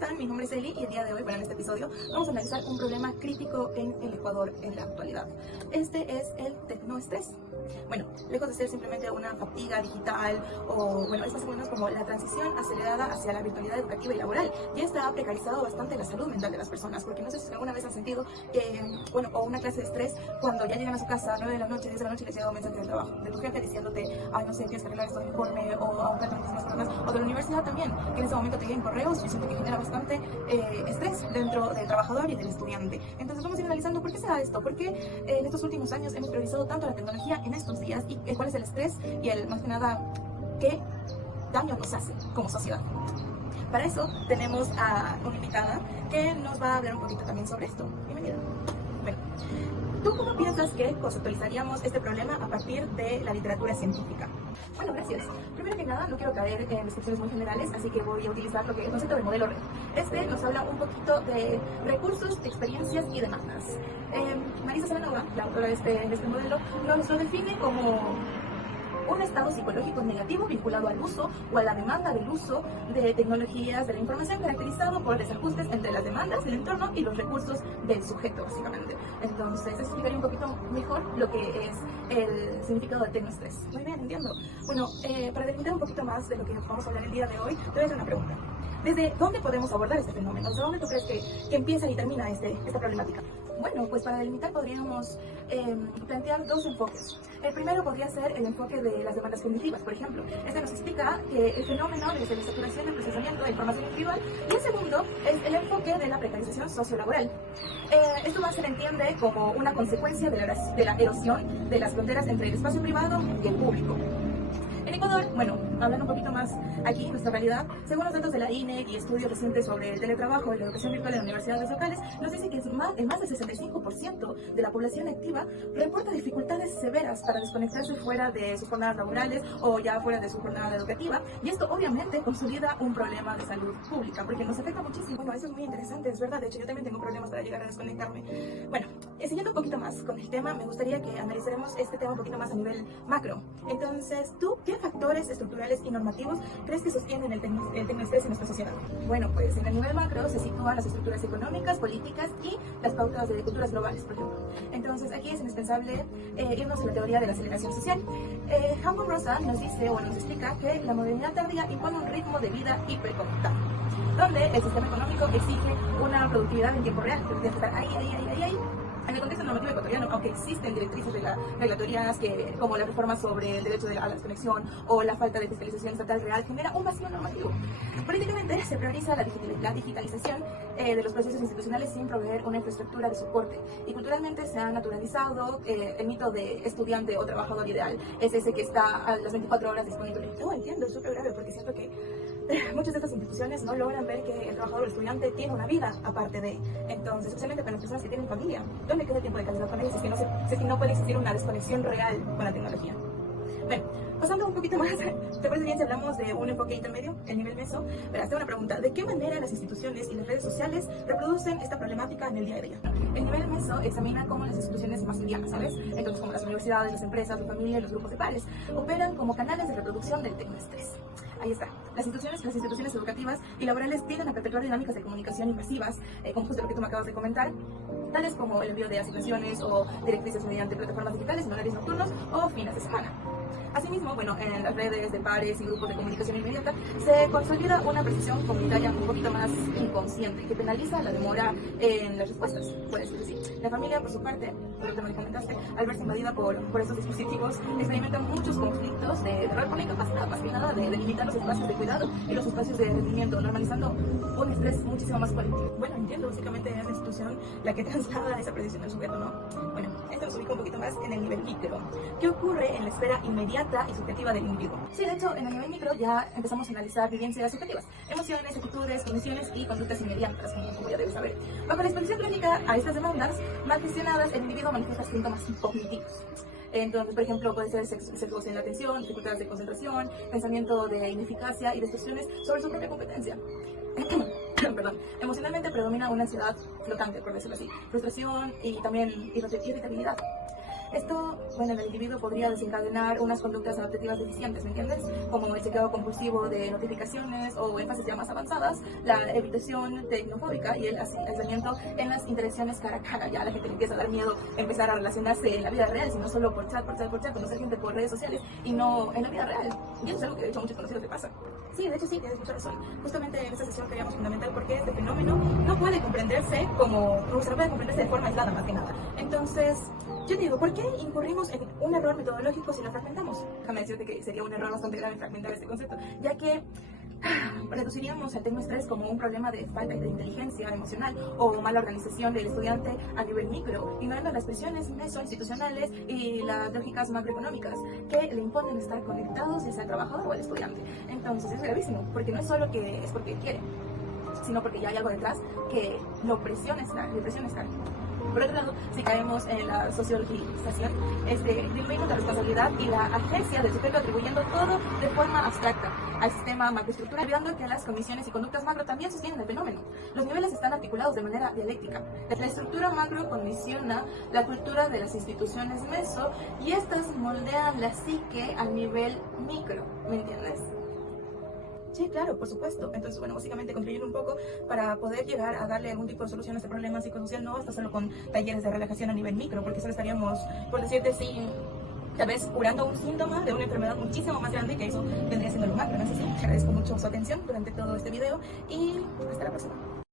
están? Mi nombre es Eli y el día de hoy, bueno, en este episodio, vamos a analizar un problema crítico en el Ecuador en la actualidad. Este es el tecnoestrés. Bueno, lejos de ser simplemente una fatiga digital o, bueno, es más o menos como la transición acelerada hacia la virtualidad educativa y laboral. Ya está ha precarizado bastante la salud mental de las personas, porque no sé si alguna vez han sentido que, bueno, o una clase de estrés cuando ya llegan a su casa a 9 de la noche, 10 de la noche y les llega un mensaje del trabajo, de tu jefe diciéndote, ay, no sé, tienes que arreglar esto de informe o a un plan de muchísimas personas, o de la universidad también, que en ese momento te llegan correos y siento que genera bastante estrés dentro del trabajador y del estudiante. Entonces vamos a ir analizando por qué se da esto, por qué en estos últimos años hemos priorizado tanto la tecnología en estos días y cuál es el estrés y el, más que nada, qué daño nos hace como sociedad. Para eso tenemos a una invitada que nos va a hablar un poquito también sobre esto. Bienvenida. Bueno, ¿tú cómo piensas que conceptualizaríamos este problema a partir de la literatura científica? Bueno, gracias. Primero que nada, no quiero caer en descripciones muy generales, así que voy a utilizar lo que es el concepto del modelo red. Este nos habla un poquito de recursos, experiencias y demandas. Marisa Salanova, la autora de este modelo, nos lo define como un estado psicológico negativo vinculado al uso o a la demanda del uso de tecnologías de la información caracterizado por desajustes entre las demandas del entorno y los recursos del sujeto, básicamente. Entonces, eso explicaría un poquito mejor lo que es el significado del tecnoestrés. Muy bien, entiendo. Bueno, para delimitar un poquito más de lo que vamos a hablar el día de hoy, te voy a hacer una pregunta. ¿Desde dónde podemos abordar este fenómeno? ¿Desde dónde tú crees que empieza y termina esta problemática? Bueno, pues para delimitar podríamos plantear dos enfoques. El primero podría ser el enfoque de las demandas cognitivas, por ejemplo. Este nos explica que el fenómeno desde la saturación del procesamiento de información individual, y el segundo es el enfoque de la precarización sociolaboral. Esto más se entiende como una consecuencia de la erosión de las fronteras entre el espacio privado y el público. En Ecuador, bueno, hablando un poquito más aquí, nuestra realidad, según los datos de la INEC y estudios recientes sobre el teletrabajo y la educación virtual en universidades locales, nos dice que el más del 65% de la población activa reporta dificultades severas para desconectarse fuera de sus jornadas laborales o ya fuera de su jornada educativa, y esto obviamente consolida un problema de salud pública, porque nos afecta muchísimo. Bueno, eso es muy interesante, es verdad, de hecho yo también tengo problemas para llegar a desconectarme. Bueno, siguiendo un poquito más con el tema, me gustaría que analizáramos este tema un poquito más a nivel macro. Entonces, ¿tú qué factores estructurales y normativos crees que sostienen el tecnoestrés en nuestra sociedad? Bueno, pues en el nivel macro se sitúan las estructuras económicas, políticas y las pautas de culturas globales, por ejemplo. Entonces, aquí es indispensable irnos a la teoría de la aceleración social. Hamburg Rosa nos dice o nos explica que la modernidad tardía impone un ritmo de vida hiperconectado, donde el sistema económico exige una productividad en tiempo real, que tiene que estar ahí. En el contexto normativo ecuatoriano, aunque existen directrices regulatorias como la reforma sobre el derecho a la desconexión o la falta de fiscalización estatal real, genera un vacío normativo. Políticamente se prioriza la digitalización de los procesos institucionales sin proveer una infraestructura de soporte. Y culturalmente se ha naturalizado el mito de estudiante o trabajador ideal. Es ese que está a las 24 horas disponible. No entiendo, es súper grave porque siento que muchas de estas instituciones no logran ver que el trabajador o el estudiante tiene una vida aparte de. Entonces, especialmente para las personas que tienen familia, ¿dónde queda el tiempo de calidad con ellos? Si es que no puede existir una desconexión real con la tecnología. Bueno, pasando un poquito más, ¿te parece bien si hablamos de un enfoque intermedio, el nivel meso? Verás, tengo una pregunta. ¿De qué manera las instituciones y las redes sociales reproducen esta problemática en el día a día? El nivel meso examina cómo las instituciones más medianas, ¿sabes? Entonces, como las universidades, las empresas, la familia y los grupos de pares, operan como canales de reproducción del tecnoestrés. Ahí está. Las instituciones educativas y laborales tienden a perpetuar dinámicas de comunicación invasivas, como justo lo que tú me acabas de comentar, tales como el envío de asignaciones o directrices mediante plataformas digitales en horarios nocturnos o fines de semana. Asimismo, bueno, en las redes de pares y grupos de comunicación inmediata se consolida una precisión comunitaria un poquito más inconsciente que penaliza la demora en las respuestas, puedes decir. La familia, por su parte, por lo que me comentaste, al verse invadida por estos dispositivos, experimenta muchos conflictos de error por la incapacidad, más que nada, de delimitar los espacios de cuidado y los espacios de rendimiento, normalizando un estrés muchísimo más colectivo. Bueno, entiendo, básicamente es la institución la que traslada esa precisión del sujeto, ¿no? Bueno, esto nos ubica un poquito más en el nivel micro. ¿Qué ocurre en la esfera inmediata y subjetiva del individuo? Sí, de hecho, en el nivel micro ya empezamos a analizar vivencias subjetivas, emociones, actitudes, cogniciones y conductas inmediatas, como ya debes saber. Bajo la exposición clínica a estas demandas más gestionadas, el individuo manifiesta síntomas cognitivos. Entonces, por ejemplo, puede ser sesgos en la atención, dificultades de concentración, pensamiento de ineficacia y distorsiones sobre su propia competencia. Perdón. Emocionalmente predomina una ansiedad flotante, por decirlo así, frustración y también irritabilidad. Esto, bueno, en el individuo podría desencadenar unas conductas adaptativas deficientes, ¿me entiendes? Como el chequeo compulsivo de notificaciones o en fases ya más avanzadas, la evitación tecnofóbica y el aislamiento en las interacciones cara a cara. Ya a la gente le empieza a dar miedo empezar a relacionarse en la vida real, sino solo por chat, conocer gente por redes sociales y no en la vida real. Y eso es algo que de hecho a muchos conocidos les pasa. Sí, de hecho sí, tienes mucha razón. Justamente en esta sesión queríamos fundamentar por qué este fenómeno no puede comprenderse de forma aislada más que nada. Entonces, yo te digo, ¿por qué incurrimos en un error metodológico si lo fragmentamos? Déjame decirte que sería un error bastante grave fragmentar este concepto, ya que reduciríamos el tecnoestrés como un problema de falta de inteligencia emocional o mala organización del estudiante a nivel micro, ignorando las presiones mesoinstitucionales y las lógicas macroeconómicas que le imponen estar conectados ya sea al trabajador o al estudiante. Entonces es gravísimo, porque no es solo que es porque quiere, sino porque ya hay algo detrás que lo presiona estar. Por otro lado, si caemos en la sociologización, disminuimos la responsabilidad y la agencia del sujeto atribuyendo todo de forma abstracta al sistema macroestructural, olvidando que las condiciones y conductas macro también sostienen el fenómeno. Los niveles están articulados de manera dialéctica. La estructura macro condiciona la cultura de las instituciones meso y estas moldean la psique al nivel micro, ¿me entiendes? Sí, claro, por supuesto. Entonces, bueno, básicamente contribuir un poco para poder llegar a darle algún tipo de solución a este problema psicosocial. No basta solo con talleres de relajación a nivel micro, porque solo estaríamos, por decirte, sí, tal vez curando un síntoma de una enfermedad muchísimo más grande, que eso vendría siendo lo macro. No sé si agradezco mucho su atención durante todo este video y hasta la próxima.